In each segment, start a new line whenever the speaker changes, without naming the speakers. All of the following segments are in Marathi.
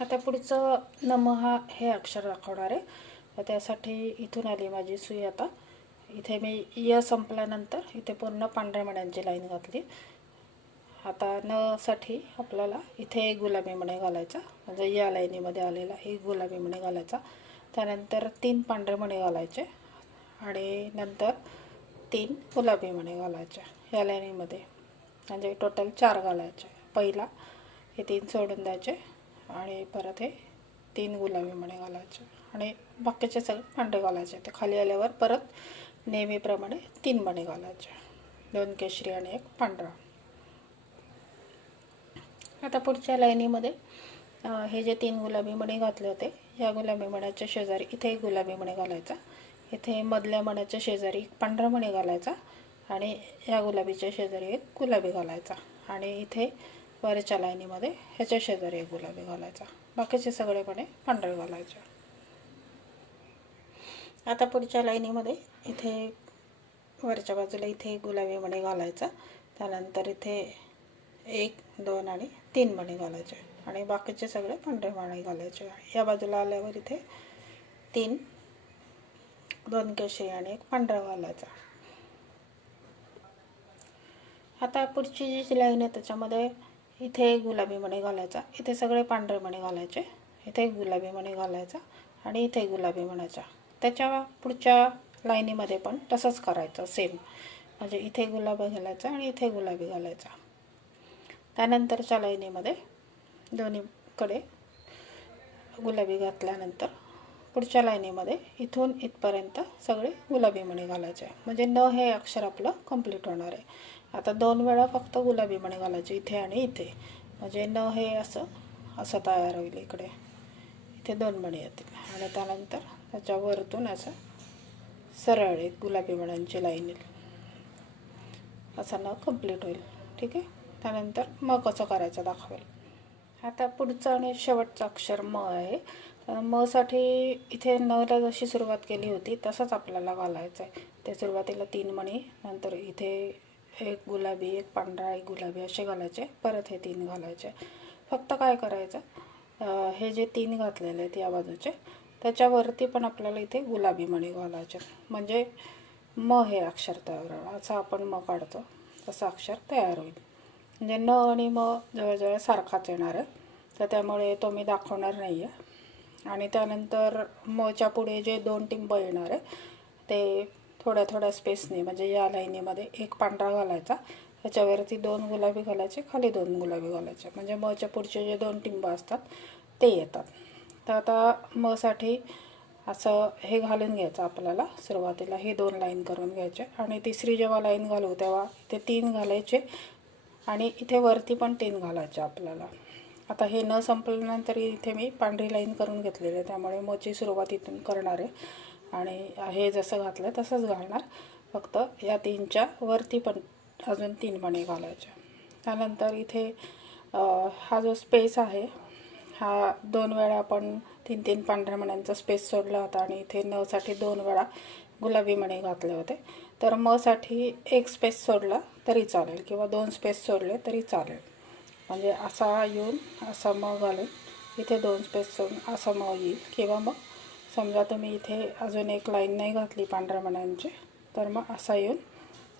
आता पुढचं नम हा हे अक्षर दाखवणार आहे. तर त्यासाठी इथून आली माझी सुई आता. इथे मी य संपल्यानंतर इथे पूर्ण पांढऱ्या मण्यांची लाईन घातली. आता न साठी आपल्याला एक गुलाबी मणे घालायचा. म्हणजे या लाईनीमध्ये आलेला एक गुलाबी मणे घालायचा. त्यानंतर तीन पांढरे मणे घालायचे. आणि नंतर तीन गुलाबी मणे घालायचे या लाईनीमध्ये. म्हणजे टोटल चार घालायचे. पहिला हे तीन सोडून द्यायचे. आणि परत हे तीन गुलाबी मणे घालायचे आणि बाकीचे सगळे पांढरे घालायचे. ते खाली आल्यावर परत नेहमीप्रमाणे तीन मणे घालायचे. दोन केशरी आणि एक पांढरा. आता पुढच्या लाईनीमध्ये हे जे तीन गुलाबी मणी घातले होते या गुलाबी मण्याच्या शेजारी इथे एक गुलाबी मणी घालायचा. इथे मधल्या मण्याच्या शेजारी एक पांढरा मणी घालायचा आणि या गुलाबीच्या शेजारी एक गुलाबी घालायचा. आणि इथे वरच्या लाईनीमध्ये ह्याच्या शेजारी एक गुलाबी घालायचा. बाकीचे सगळेपणे पांढरे घालायचे. आता पुढच्या लाईनीमध्ये इथे वरच्या बाजूला इथे गुलाबी मणी घालायचा. त्यानंतर इथे एक दोन आणि तीन मणी घालायचे. आणि बाकीचे सगळे पांढरे मणी घालायचे. या बाजूला आल्यावर इथे तीन दोन केशरी आणि एक पांढरा घालायचा. आता पुढची जी लाईन आहे त्याच्यामध्ये इथे एक गुलाबी मणी घालायचा इथे सगळे पांढरे मणी घालायचे इथे एक गुलाबी मणी घालायचा आणि इथे गुलाबी मणाचा त्याच्या पुढच्या लाईनीमध्ये पण तसंच करायचं सेम म्हणजे इथे गुलाबी घालायचा आणि इथे गुलाबी घालायचा. त्यानंतरच्या लाईनीमध्ये दोन्हीकडे गुलाबी घातल्यानंतर पुढच्या लाईनीमध्ये इथून इथपर्यंत सगळे गुलाबी मणी घालायचे. म्हणजे न हे अक्षर आपलं कंप्लीट होणार आहे. आता दोन वेळा फक्त गुलाबी मणी घालायचे इथे आणि इथे. म्हणजे न हे असं असं तयार होईल इकडे. इथे दोन मणी येतील. आणि त्यानंतर त्याच्या वरतून असं सरळ एक गुलाबी मण्यांची लाईन येईल. असं न कंप्लीट होईल. ठीक आहे? त्यानंतर मग कसं करायचं दाखवेल. आता पुढचं आणि शेवटचं अक्षर म आहे. तर इथे नला जशी सुरुवात केली होती तसंच आपल्याला घालायचं आहे ते सुरुवातीला तीन मणी नंतर इथे एक गुलाबी एक पांढरा एक गुलाबी असे घालायचे. परत हे तीन घालायचे. फक्त काय करायचं? हे जे तीन घातलेले आहेत या बाजूचे त्याच्यावरती पण आपल्याला इथे गुलाबी मणी घालायचे. म्हणजे म हे अक्षर तयार असं आपण म काढतो तसं अक्षर तयार होईल. म्हणजे न आणि म जवळजवळ सारखाच येणार आहे तर त्यामुळे तो मी दाखवणार नाही आहे आणि त्यानंतर मच्या पुढे जे दोन टिंब येणार आहे ते थोड्या थोड्या स्पेसने म्हणजे या लाईनीमध्ये एक पांढरा घालायचा त्याच्यावरती दोन गुलाबी घालायचे खाली दोन गुलाबी घालायचे. म्हणजे मच्या पुढचे जे दोन टिंब असतात ते येतात. तर आता मसाठी असं हे घालून घ्यायचं आपल्याला सुरुवातीला. हे दोन लाईन करून घ्यायचे आणि तिसरी जेव्हा लाईन घालू तेव्हा ते तीन घालायचे आणि इथे वरती पण तीन घालायचे आपल्याला. आता हे न संपल्यानंतर इथे मी पांढरी लाईन करून घेतलेली आहे. त्यामुळे मोची सुरुवात इथून करणार आहे. आणि हे जसं घातलं तसंच घालणार. फक्त या तीनच्या वरती पण अजून तीन मणी घालायच्या त्यानंतर इथे हा जो स्पेस आहे हा दोन वेळा आपण तीन तीन पांढऱ्या मण्यांचा स्पेस सोडला होता आणि इथे नसाठी दोन वेळा गुलाबी मणी घातले होते. तर मसाठी एक स्पेस सोडला तरी चालेल किंवा दोन स्पेस सोडले तरी चालेल. म्हणजे असा येऊन असा मग घालून इथे दोन स्पेस सोडून असा मग येईल. किंवा मग समजा तुम्ही इथे अजून एक लाईन नाही घातली पांढऱ्या मण्यांची तर मग असा येऊन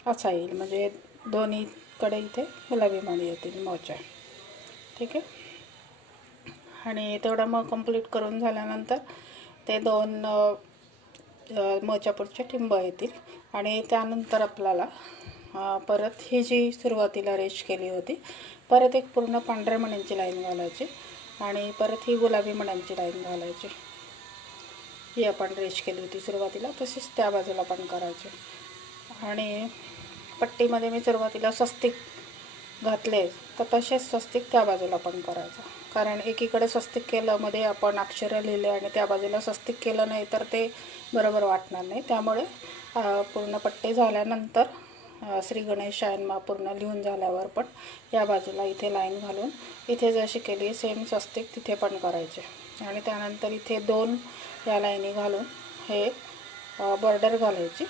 असा येईल. म्हणजे दोन्हीकडे इथे गुलाबी मणी येतील मोच्या. ठीक आहे? आणि तेवढं मग कंप्लीट करून झाल्यानंतर ते दोन अ, अ, टिंब येतील. आणि त्यानंतर आपल्याला परत ही जी सुरुवातीला रेश केली होती परत एक पूर्ण पांढऱ्या मण्यांची लाईन घालायची आणि परत ही गुलाबी मण्यांची लाईन घालायची. ही आपण रेश केली होती सुरुवातीला तशीच त्या बाजूला पण करायची. आणि पट्टीमध्ये मी सुरुवातीला स्वस्तिक घातले तर तसेच स्वस्तिक त्या बाजूला पण करायचं. कारण एकीकडे स्वस्तिक केलं मध्ये आपण अक्षरं लिहिले आणि त्या बाजूला स्वस्तिक केलं नाही तर ते बरोबर वाटणार नाही. त्यामुळे पूर्ण पट्टी झाल्यानंतर श्री गणेश शायनमा पूर्ण लिहून झाल्यावर पण या बाजूला इथे लाईन घालून इथे जशी केली सेम स्वस्तिक तिथे पण करायचे. आणि त्यानंतर इथे दोन या लाईनी घालून हे बॉर्डर घालायची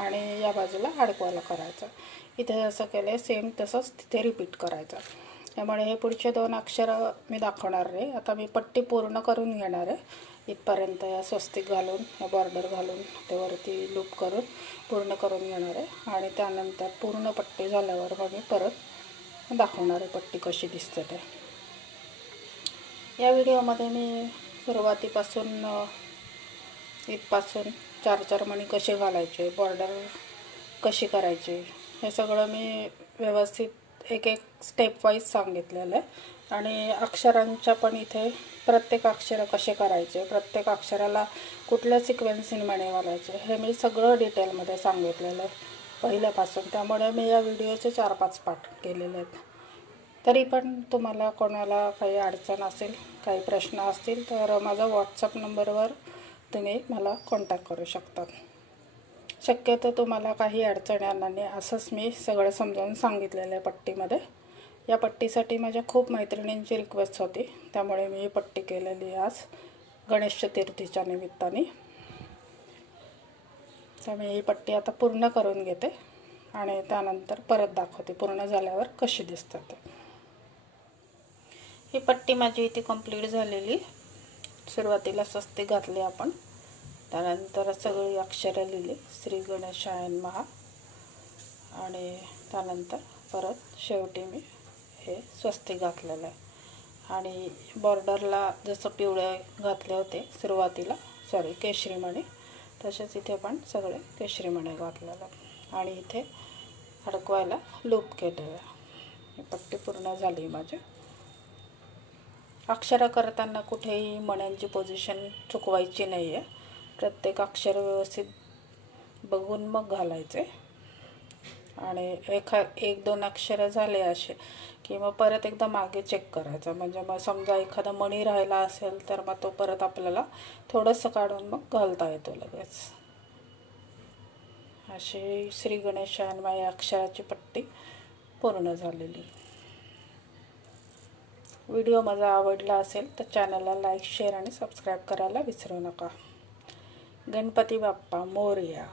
आणि या बाजूला अडकवायला करायचं. इथे जसं केलं आहे सेम तसंच तिथे रिपीट करायचं. त्यामुळे हे पुढचे दोन अक्षरं मी दाखवणार नाही. आता मी पट्टी पूर्ण करून घेणार आहे. इथपर्यंत या स्वस्तिक घालून या बॉर्डर घालून त्यावरती लूप करून पूर्ण करून घेणार आहे. आणि त्यानंतर पूर्ण पट्टी झाल्यावर मग मी परत दाखवणार आहे पट्टी कशी दिसते ते. या व्हिडिओमध्ये मी सुरुवातीपासून इथपासून चार चार मणी कसे घालायचे बॉर्डर कशी करायची हे सगळं मी व्यवस्थित एक एक स्टेप वाईज सांगितलेलं आहे. आणि अक्षरांच्या पण इथे प्रत्येक अक्षर कसे करायचे प्रत्येक अक्षराला कुठल्या सिक्वेन्सिंगमध्ये मणी हे मी सगळं डिटेलमध्ये सांगितलेलं आहे पहिल्यापासून. त्यामुळे मी या व्हिडिओचे चार पाच पाठ केलेले आहेत. तरी पण तुम्हाला कोणाला काही अडचण असेल काही प्रश्न असतील तर माझा व्हॉट्सअप नंबरवर तुम्ही मला कॉन्टॅक्ट करू शकता शक्यतो तुम्हाला काही अडचण येणार नाही असंच मी सगळं समजावून सांगितलेलं आहे पट्टीमध्ये. या पट्टीसाठी माझ्या खूप मैत्रिणींची रिक्वेस्ट होती. त्यामुळे मी ही पट्टी केलेली आहे आज गणेश चतुर्थीच्या निमित्ताने. त्यामुळे ही पट्टी आता पूर्ण करून घेते आणि त्यानंतर परत दाखवते पूर्ण झाल्यावर कशी दिसतात ते. ही पट्टी माझी इथे कंप्लीट झालेली. सुरुवातीला स्वस्ती घातली आपण. त्यानंतर सगळी अक्षरं लिहिली श्री गणेशायन महा. आणि त्यानंतर परत शेवटी मी हे स्वस्तिक घातलेलं आहे. आणि बॉर्डरला जसं पिवळे घातले होते सुरुवातीला सॉरी केशरीमणी तसेच इथे पण सगळे केशरीमणी घातलेलं आहे. आणि इथे अडकवायला लूप केलेलं आहे. ही पट्टी पूर्ण झाली माझी. अक्षरं करताना कुठेही मण्यांची पोझिशन चुकवायची नाही आहे प्रत्येक अक्षर व्यवस्थित बघून मग घालायचे. आणि एखा एक दोन अक्षरं झाले असे की मग परत एकदा मागे चेक करायचं. म्हणजे मग समजा एखादा मणी राहिला असेल तर मग तो परत आपल्याला थोडंसं काढून मग घालता येतो लगेच. अशी श्री गणेशान्मय अक्षराची पट्टी पूर्ण झालेली. व्हिडिओ माझा आवडला असेल तर चॅनलला लाईक शेअर आणि सबस्क्राईब करायला विसरू नका. गणपती बाप्पा मोरया.